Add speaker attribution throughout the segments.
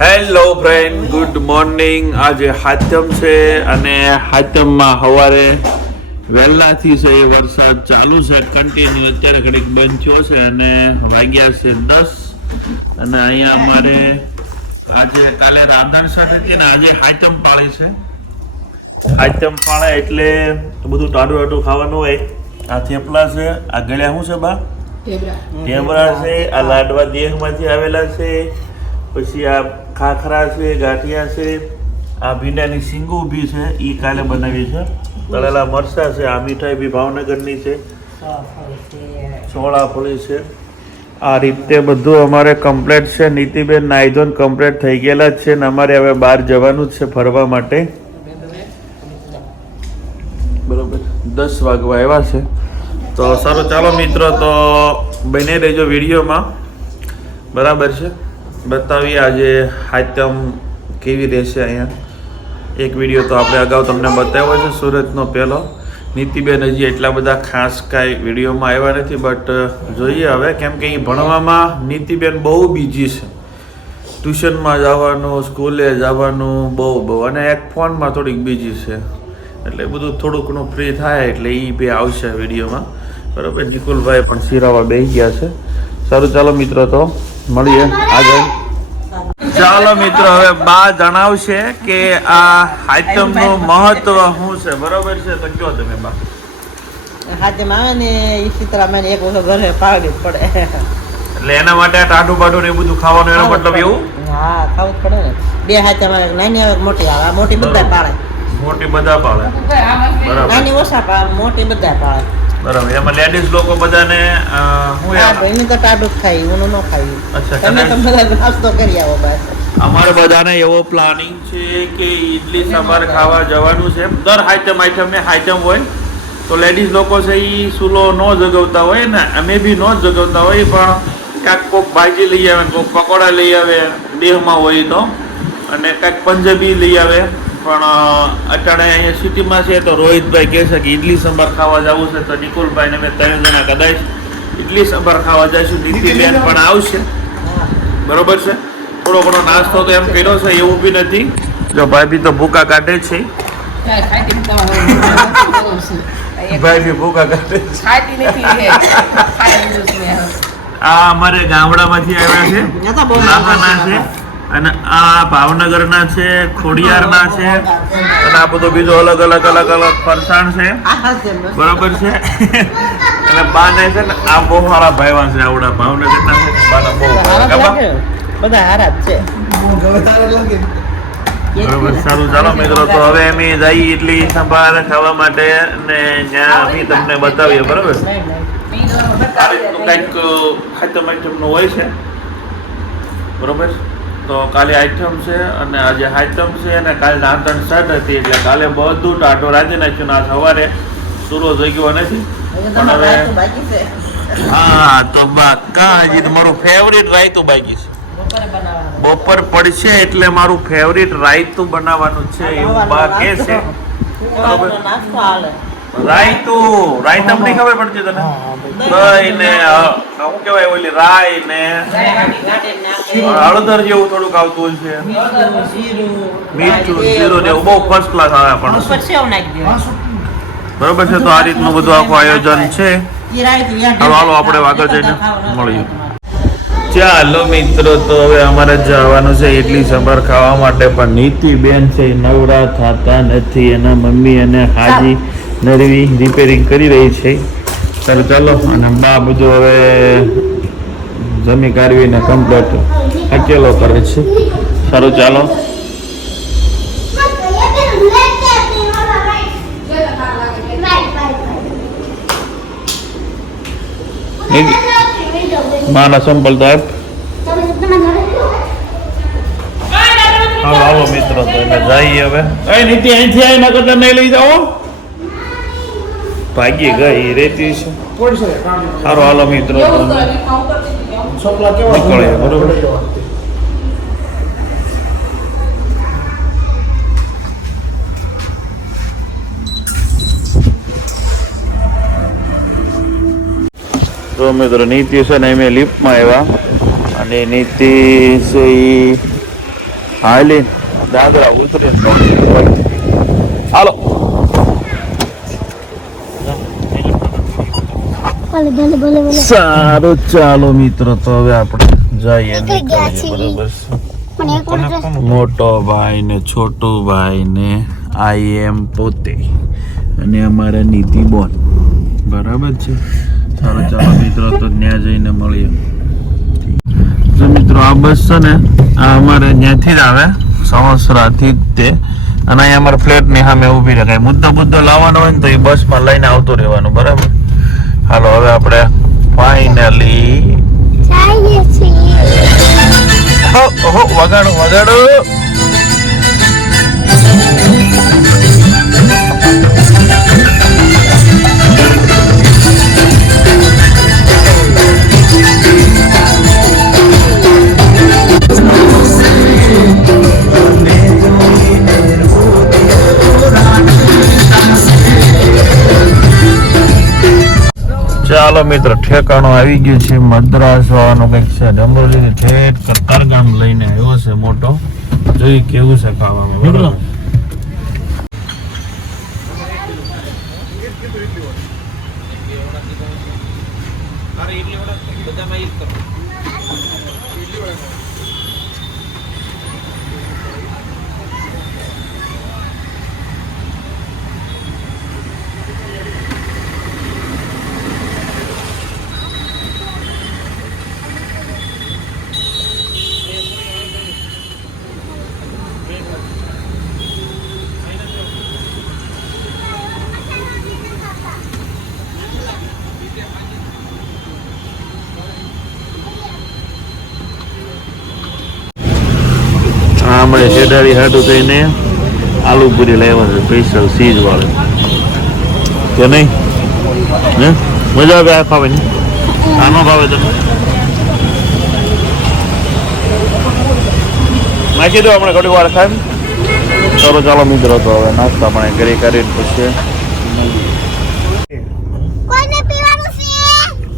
Speaker 1: Hello friend good morning આજે હાથમ છે અને હાથમમાં સવારે વહેલાથી છે એ વરસાદ ચાલુ છે. કન્ટિન્યુ અત્યારે ઘડીક બંધ થયો છે અને વાગ્યા છે દસ. અને અહીંયા અમારે આજે કાલે રાંધણ શાક હતી ને આજે હાથમ પાળે છે. હાથમ પાળે એટલે બધું ટાઢું ટાઢું ખાવાનું હોય. આ થેપલા છે આ ગળ્યા શું છે બા? ઢેબરા છે આ લાડવા દેહમાંથી આવેલા છે. પછી આ ખાખરા છે, ગાંઠિયા છે, આ ભીંડાની સિંગો ઊભી છે એ કાલે બનાવી છે. તળેલા મરચા છે, આ મીઠાઈ બી ભાવનગરની છે. ચોળાફળી છે. આ રીતે બધું અમારે કમ્પ્લેટ છે. નીતિબેન નાયધોન કમ્પ્લેટ થઈ ગયેલા જ છે ને અમારે હવે બહાર જવાનું જ છે ફરવા માટે. બરોબર. દસ વાગવા આવ્યા છે. તો સારું, ચાલો મિત્રો, તો બને રહેજો વિડીયોમાં. બરાબર છે? બતાવીએ આજે હાથમ કેવી રહેશે અહીંયા. એક વીડિયો તો આપણે અગાઉ તમને બતાવ્યો છે સુરતનો પહેલો. નીતિબેન હજી એટલા બધા ખાસ કાંઈ વિડીયોમાં આવ્યા નથી, બટ જોઈએ હવે. કેમ કે એ ભણવામાં નીતિબેન બહુ બીજી છે. ટ્યુશનમાં જવાનું, સ્કૂલે જવાનું, બહુ બહુ. અને એક ફોનમાં થોડીક બીજી છે. એટલે બધું થોડું ઘણું ફ્રી થાય એટલે એ બે આવશે વિડીયોમાં. બરાબર? નિકુલભાઈ પણ શિરાવા બેસી ગયા છે. સારું, ચાલો મિત્રો, તો મળીએ. આજે ચાલો મિત્રો હવે બા જણાવશે કે આ આઈટમનું મહત્વ શું છે. બરોબર છે? તો કયો તમે બા?
Speaker 2: હાથમાં આવે ને એ શીતળામાં એક વખત ઘરે પાડવી પડે.
Speaker 1: એટલે એના માટે ટાઢું બાઢું ને બધું ખાવાનું એનો મતલબ એવું?
Speaker 2: હા ખાવું જ પડે ને. બે નાની આવે મોટી આવે. મોટી બધા પાડે.
Speaker 1: મોટી બધા પાડે.
Speaker 2: નાની ઓછા પાડે મોટી બધા પાડે.
Speaker 1: બરાબર. એમાં લેડીઝ લોકો બધાને
Speaker 2: હું? એની તો ટાઢું ખાઈ ઊનું ન ખાઈ.
Speaker 1: અચ્છા,
Speaker 2: તમે તો
Speaker 1: કદાચ.
Speaker 2: બધા નાસ્તો કરી આવો બસ.
Speaker 1: અમારે બધાને એવો પ્લાનિંગ છે કે ઇડલી સાંભાર ખાવા જવાનું છે. દર આઈટમ આઈટમ ને આઈટમ હોય. તો લેડીઝ લોકો છે એ સુલો ન જગવતા હોય ને અમે બી ન જગવતા હોય પણ ક્યાંક કોક ભાજી લઈ આવે કોક પકોડા લઈ આવે દેહમાં હોય તો. અને કાંઈક પંજાબી લઈ આવે. પણ અત્યારે અટાણે અહીંયા સિટીમાં છે તો રોહિતભાઈ કહે છે કે ઇડલી સંભાર ખાવા જવું છે તો નિકુલભાઈ ને અમે ત્રણ જણા કદાચ ઈડલી સંભાર ખાવા જઈશું. નીતિબેન પણ આવશે. બરોબર છે? થોડો ઘણો નાસ્તો તો એમ કર્યો છે એવું બી નથી. જો ભાઈ બી તો ભૂકા કાઢે છે. ભાઈ બી ભૂકા કાઢે છે. આ અમારે ગામડામાંથી આવ્યા છે.
Speaker 2: નાના તો બહુ
Speaker 1: છે. અને આ ભાવનગરના છે ખોડિયારના છે અને આ બધું બીજો અલગ અલગ અલગ અલગ ફરસાણ છે. બરોબર છે? અને બાને છે ને આ બહુ સારા ભાઈવા છે આવડા ભાવનગરના છે બાના બહુ.
Speaker 2: બધા હારા છે.
Speaker 1: બરોબર સારું. ચાલો મિત્રો તો હવે અમે જઈએ ઇડલી સંભાર ખાવા માટે ને ત્યાં અમે તમને બતાવીએ બરોબર. આ રીતનું કંઈક આઈટમ આઈટમનું હોય છે? બરોબર? તો કાલે આઈટમ છે અને આજે આઈટમ છે અને કાલે રાંધણ સ્ટાર્ટ હતી એટલે કાલે બધું ટાટો રાજી નાખ્યું ને સવારે સુરો થઈ ગયો નથી. પણ હવે હા તો બાકા હજી મારું ફેવરિટ રાયતું બાકી છે.
Speaker 2: બપોર
Speaker 1: પડશે એટલે મારું ફેવરિટ રાયતું બનાવવાનું છે એવું બા કે છે. રાયતું રાય તમને ખબર પડતી તને? દહીં ને શું કહેવાય ઓલી રાય ને હળદર જેવું થોડુંક આવતું છે
Speaker 2: મીઠું, જીરું,
Speaker 1: ને એવું બહુ ફર્સ્ટ ક્લાસ આવે પણ. બરોબર છે તો આ રીતનું બધું આખું આયોજન છે. હાલો, હાલો, આપણે આગળ જઈને મળીએ. ચાલો મિત્રો તો હવે અમારે જવાનું છે ઇડલી સંભાર ખાવા માટે પણ નીતિ બેન છે નવરા થતા નથી. એના મમ્મી અને હાજી નરવી રિપેરિંગ કરી રહી છે. ચાલો ચાલો, અને બા બધું હવે જમી કાઢવીને કમ્પ્લેટ અકેલો કરે છે. સારું, ચાલો. માના સંપલ તો આપ. હાલો મિત્રો, તો જઈએ હવે. એ નીતિ અહીંથી આવી નકર તો નહીં લઈ જાઓ. ભાગી ગઈ રેતી છે? સારો હાલો મિત્રો. નીકળે બરોબર. તો મિત્રો નીતિ છે ને એમ લિફ્ટમાં આવ્યા. અને નીતિ છે એ હાલી દાદરા ઉતરી સારું ચાલો મિત્રો તો હવે આપણે જઈએ. બરાબર મોટો ભાઈ ને છોટો ભાઈ ને આઈ એમ પોતે અને અમારા નીતિ બોન. બરાબર છે? સારું ચાલો મિત્રો તો ત્યાં જઈને મળીએ. તો મિત્રો આ બસ છે ને આ અમારે ત્યાંથી જ આવે સમસરાથી જ તે. અને અહીંયા અમારા ફ્લેટની સામે ઊભી રહે મુદ્દો મુદ્દો લાવવાનો હોય ને તો એ બસમાં લઈને આવતું રહેવાનું બરાબર? હાલો હવે આપણે ફાઇનલી
Speaker 3: જઈએ છીએ.
Speaker 1: હો હો વગાડો વગાડો. ચાલો મિત્ર, ઠેકાણો આવી ગયું છે, મદ્રાસ વાળાનું કંઈક છે. ડમરોલી ઠેઠ કતારગામ લઈને આવ્યો છે મોટો. જોઈ કેવું છે ખાવામાં બરાબર હા હમણાં શેઢાળી હાટું થઈને આલુ પૂરી લાવ્યા છે સ્પેશિયલ સીજ વાળી કે નહીં? હે? મજા આવે આ ખાવાની? આનો ભાવે તને? નાખી દો હમણાં ઘડી વાર ખાય ચાલો ચાલો મિત્રો તો હવે નાસ્તા આપણે ઘરે કરીને પછી.
Speaker 3: કોઈને પીવાનું છે?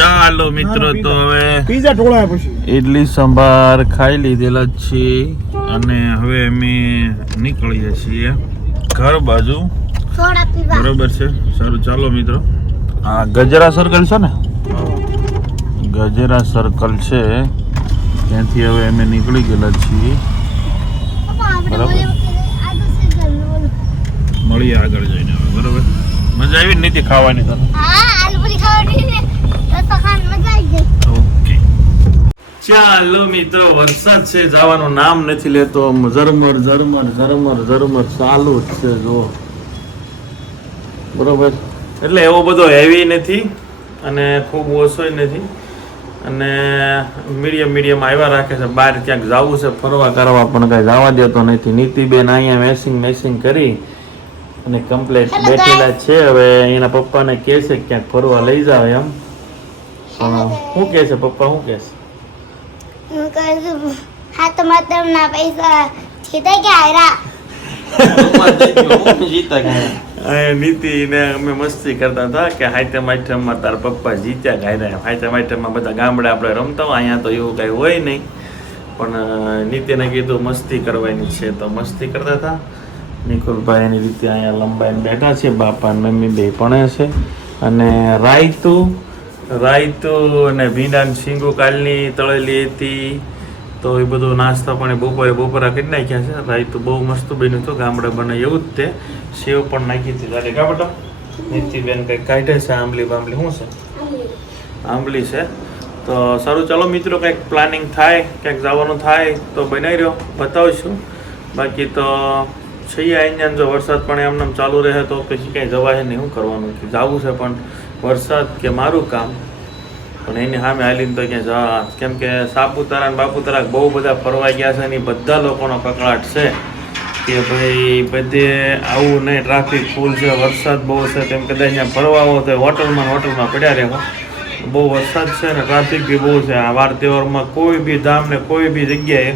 Speaker 1: ચાલો મિત્રો તો હવે
Speaker 4: પીઝા ઢોળાય પછી.
Speaker 1: ઇડલી સંભાર ખાઈ લીધેલા છે છીએ. અને હવે અમે નીકળીએ છીએ ઘર બાજુ. બરોબર છે. સારું ચાલો મિત્રો. આ ગજરા સર્કલ છે ને? ગજરા સર્કલ છે. ત્યાંથી હવે અમે નીકળી ગયેલા છીએ. બરાબર. મળીએ આગળ જઈને બરાબર? મજા આવી નથી ખાવાની તને?
Speaker 3: હા આલુ પૂરી ખાવાની ને તો તો ખાન મજા આવી જાય
Speaker 1: ઓકે ચાલો મિત્રો વરસાદ છે જવાનું નામ નથી લેતો. ઝરમર ઝરમર ઝરમર ઝરમર ચાલુ જ છે જો બરોબર? એટલે એવો બધો હેવી નથી અને ખૂબ ઓછોય નથી. અને મીડિયમ મીડિયમ આવ્યા રાખે છે બહાર ક્યાંક જવું છે ફરવા કરવા પણ કાંઈ જવા દેતો નથી. નીતિબેન અહીંયા મેસિંગ મેસિંગ કરી અને કમ્પ્લેટ બેઠેલા છે. હવે એના પપ્પાને કહે છે ક્યાંક ફરવા લઈ જાવ એમ. પણ શું કહે છે પપ્પા? શું કહે છે?
Speaker 3: હું કહું છું હા તો મતલબના પૈસા જીતે કે હારા?
Speaker 1: આ નીતિ ને અમે મસ્તી કરતા હતા કે હાઈટમ આઈટમમાં તાર પપ્પા જીત્યા ગાયરા હાઈટમ આઈટમમાં બધા ગામડે આપણે રમતા હોય અહીંયા તો એવું કાંઈ હોય નહીં. પણ નીતિને કીધું મસ્તી કરવાની છે તો મસ્તી કરતા હતા. નિકુલભાઈ એની રીતે અહીંયા લંબાઈને બેઠા છે બાપા મમ્મી બે પણ છે. અને રાયતું રાયતું અને ભીંડાની શીંગો કાલની તળેલી હતી. તો એ બધું નાસ્તા પણ એ બપોરે બપોરા કરી નાખ્યા છે. રાયતું બહુ મસ્ત બન્યું હતું, ગામડે બને એવું જ તે. સેવ પણ નાખી હતી. તારે કા બેટા? નીતિબેન કંઈક કાઢે છે આંબલી બાંબલી? શું છે? આંબલી છે. તો સારું, ચાલો મિત્રો, કંઈક પ્લાનિંગ થાય ક્યાંક જવાનું થાય તો બનાવી રહ્યો. બતાવીશું. બાકી તો છે અહીંયા જો વરસાદ પણ એમને એમ ચાલુ રહે તો પછી કાંઈ જવાય નહીં. શું કરવાનું? જવું છે પણ વરસાદ કે મારું કામ, પણ એની સામે હાલીને તો ક્યાંય જવા કેમ કે સાપુતારા અને બાપુતારા બહુ બધા ફરવા ગયા છે ઈ બધા લોકોનો કકળાટ છે કે ભાઈ બધે આવું નહીં, ટ્રાફિક ફૂલ છે, વરસાદ બહુ છે, તેમ કદાચ અહીંયા ફરવા આવો તો હોટલમાં હોટલમાં પડ્યા રહેવો. બહુ વરસાદ છે ને ટ્રાફિક બી બહુ છે. આ વાર તહેવારમાં કોઈ બી ધામ ને કોઈ બી જગ્યાએ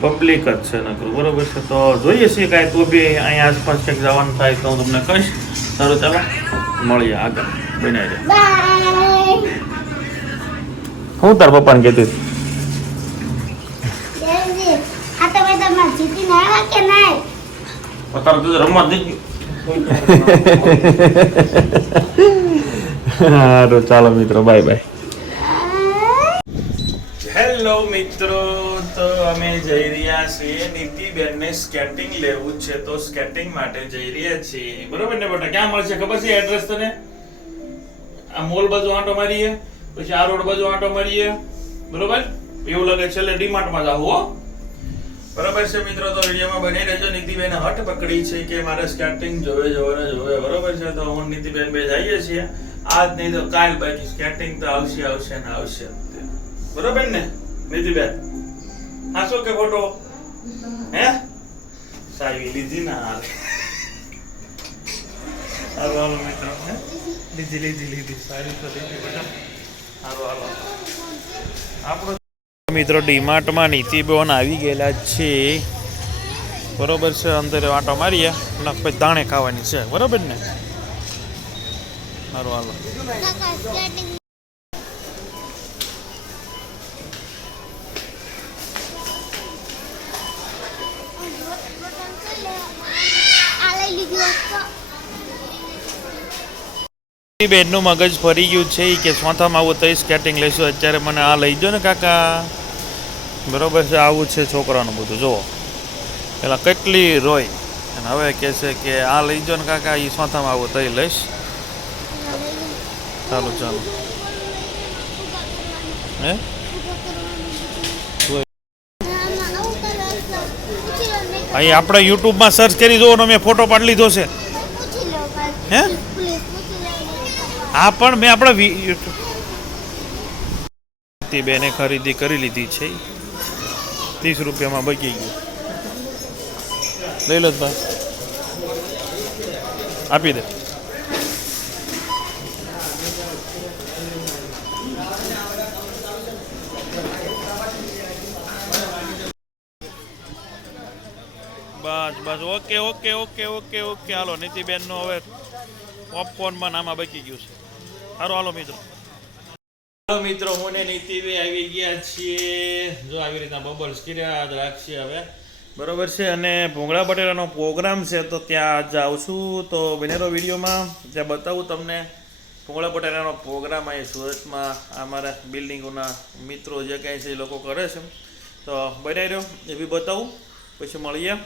Speaker 1: પબ્લિક જ છે નકરું. બરાબર છે? તો જોઈએ છીએ કાંઈ તો બી અહીંયા આસપાસ ક્યાંક જવાનું થાય તો હું તમને કહીશ. સારું, ચાલો. મળીએ આગળ. બનાવી દે. હું તાર પપ્પાને કહેતી અત્યારે તો રમવા સારું ચાલો મિત્રો બાય બાય. હેલો મિત્રો તો અમે જઈ રહ્યા છીએ નીતિબેનને સ્કેટિંગ લેવું છે તો સ્કેટિંગ માટે જઈ રહ્યા છીએ. બરોબર ને બેટા ક્યાં મળશે? ખબર છે એડ્રેસ તને? આ મોલ બાજુ આંટો મારીએ, પછી આ રોડ બાજુ આંટો મારીએ. બરોબર? એવું લાગે છેલ્લે ડીમાર્ટમાં જાવ હો. બરોબર છે મિત્રો, તો વિડીયોમાં બની રહેજો. નીતિબેન હટ પકડી છે કે મારે સ્કેટિંગ જોવે જોવે જોવે. બરોબર છે? તો હું નીતિબેન બે જઈએ છીએ. આજ નહીં તો કાલ બાકી સ્કેટિંગ તો આવશે આવશે ને આવશે. બરોબર ને, નીતિબેન? હાસો કે ખોટો હે? સારી લીધી ના હાલો હાલો, મિત્રો, હે? લીધી લીધી લીધી. સારી તો લીધી, બેટા. હાલો હાલો. આપણો મિત્રો ડીમાર્ટમાં નીતિબેન આવી ગયેલા છે. બરોબર છે, અંદર આંટો મારીએ. અને પછી દાણે ખાવાની છે. બરોબર ને? સારું હાલો. બેનનું મગજ ફરી ગયું છે કે સ્વાથામાં આવું તો સ્કેટિંગ લઈશું અત્યારે મને આ લઈ જો ને કાકા. બરોબર છે આવું છે છોકરાનું બધું જુઓ. પેલા કેટલી રોય અને હવે કહે છે કે આ લઈ જો ને કાકા એ સ્વાથામાં આવું તો લઈશ. ચાલો ચાલો. હે? અહીં આપણે યુટ્યુબમાં સર્ચ કરી જુઓ ને મેં ફોટો પાડી લીધો છે. હે? હા પણ મેં આપણા બેને ખરીદી કરી લીધી છે. ત્રીસ રૂપિયામાં બગી ગયું. લઈ લો ભાઈ. આપી દે. બસ બસ. Okay okay okay okay okay. Hello, નીતિબેનનો હવે પોપકોર્નમાં નામાં બચી ગયું છે. સારું હાલો મિત્રો. હાલો મિત્રો હું ને નીતિભાઈ આવી ગયા છીએ. જો આવી રીતના બબલ્સ કર્યા રાખશે હવે. બરોબર છે અને ભૂંગળા બટેટાનો પ્રોગ્રામ છે તો ત્યાં જાઉં છું. તો બનેરો વિડીયોમાં જ્યાં બતાવું તમને ભૂંગળા બટેટાનો પ્રોગ્રામ અહીં સુરતમાં અમારા બિલ્ડિંગોના મિત્રો જે કાંઈ છે એ લોકો કરે છે. તો બનાવી રહ્યો એ બી બતાવું. પછી મળીએ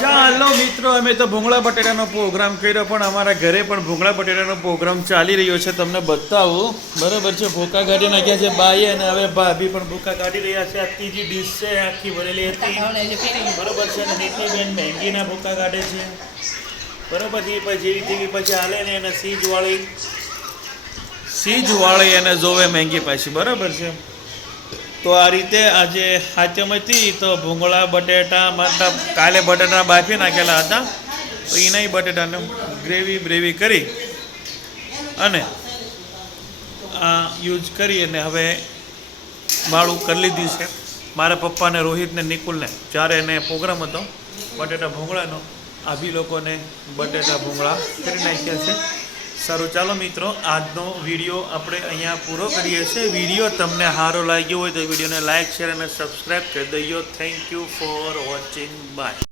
Speaker 1: ચાલો મિત્રો અમે તો ભૂંગળા બટેટાનો પ્રોગ્રામ કર્યો, પણ અમારા ઘરે પણ ભૂંગળા બટેટાનો પ્રોગ્રામ ચાલી રહ્યો છે. તમને બતાવું, બરાબર છે, ભૂકા કાઢી નાખ્યા છે બાઈએ અને હવે ભાભી પણ ભૂકા કાઢી રહ્યા છે. આ ત્રીજી ડીશ છે આખી ભરેલી હતી. બરાબર છે, અને નીતિબેન મેંગીના ભૂકા કાઢે છે. બરાબર છે પછી જેવી તેવી પછી હાલે ને એને સીજ વાળી સીજ વાળી એને જોવે મેંગી પાછી. બરાબર છે. તો આ રીતે આજે હાચમ હતી, તો ભૂંગળા, બટેટા મતલબ કાલે બટેટા બાફી નાખેલા હતા. તો એનાય બટેટાને ગ્રેવી બ્રેવી કરી અને આ યુઝ કરી અને હવે માળું કરી લીધી છે. મારા પપ્પાને, રોહિતને, નિકુલને, જ્યારે એને પ્રોગ્રામ હતો, બટેટા ભૂંગળાનો આભી લોકોને બટેટા ભૂંગળા કરી નાખ્યા છે. સારું. ચાલો મિત્રો, આજનો વીડિયો આપણે અહીંયા પૂરો કરીએ છીએ. વીડિયો તમને સારો લાગ્યો હોય તો વિડીયોને લાઇક શેર અને સબસ્ક્રાઈબ કરી દઈએ thank you for watching bye